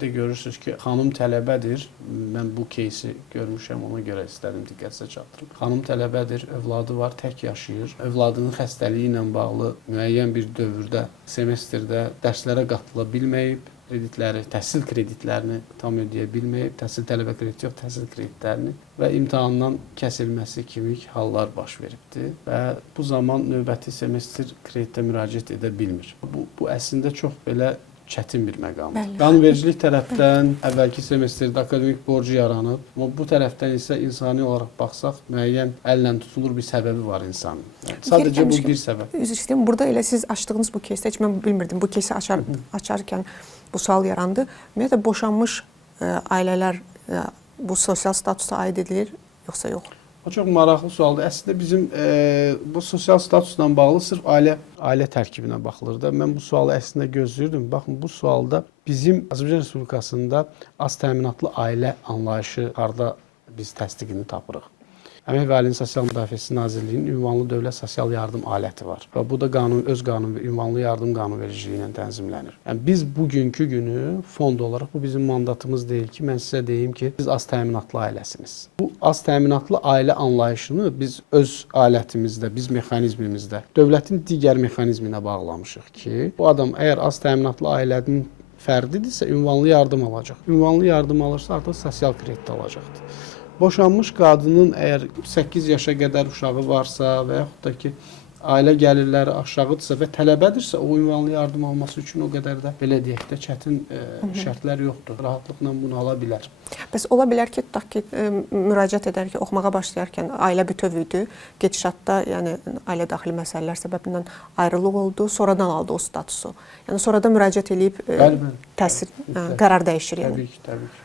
də görürsünüz ki, xanım tələbədir. Mən bu кейsi görmüşəm, ona görə istədim diqqətinizə çatdırım. Xanım tələbədir, övladı var, tək yaşayır. Övladının xəstəliyi ilə bağlı müəyyən bir dövrdə, semestrdə dərslərə qatıla bilməyib. Kreditləri, təhsil kreditlərini tam ödəyə bilməyib, təhsil tələbə krediti yox, təhsil kreditlərini və imtahandan kəsilməsi kimi hallar baş veribdir və bu zaman növbəti semestr kreditə müraciət edə bilmir. Bu əslində çox belə çətin bir məqamdır. Qanunvericilik tərəfdən əvvəlki semestrdə akademik borcu yaranıb, amma bu tərəfdən isə insani olaraq baxsaq müəyyən əllə tutulur bir səbəbi var insanın. Yəni, sadəcə bu bir səbəb. Üzr istəyirəm, burada elə siz açdığınız bu keysdə heç mən bilmirdim. Bu keysi açarkən bu sual yarandı. Ümumiyyətlə boşanmış ailələr bu sosial statusa aid edilir, yoxsa yox? O çox maraqlı sualdır. Əslində bizim bu sosial statusla bağlı sırf ailə tərkibinə baxılır da. Mən bu sualı əslində gözləyirdim. Baxın, bu sualda bizim Azərbaycan Respublikasında az təminatlı ailə anlayışı harda biz təsdiqini tapırıq. Əmək və Əhalinin Sosial Müdafiəsi Nazirliyinin ünvanlı dövlət sosial yardım aləti var. Və bu da öz ünvanlı yardım qanunvericiliyi ilə tənzimlənir. Yəni biz bugünkü günü fond olaraq bu bizim mandatımız deyil ki, mən sizə deyim ki, siz az təminatlı ailəsiniz. Bu az təminatlı ailə anlayışını biz öz alətimizdə, biz mexanizmimizdə dövlətin digər mexanizminə bağlamışıq ki, bu adam əgər az təminatlı ailənin fərdidirsə ünvanlı yardım alacaq. Ünvanlı yardım alırsa artıq sosial kredit alacaqdır. Boşanmış qadının əgər 8 yaşa qədər uşağı varsa və yaxud da ki, ailə gəlirləri aşağıdırsa və tələbədirsə, o ünvanlı yardım alması üçün o qədər də, belə deyək də, çətin şərtlər yoxdur. Rahatlıqla bunu ala bilər. Bəs ola bilər ki, tutaq ki, müraciət edərkən, oxumağa başlayarkən ailə bütöv idi, gedişatda, yəni ailə daxili məsələlər səbəbindən ayrılıq oldu, sonradan aldı o statusu. Yəni sonradan müraciət edib təsir, qərar dəyişir yəni. Təbii ki, təbii ki.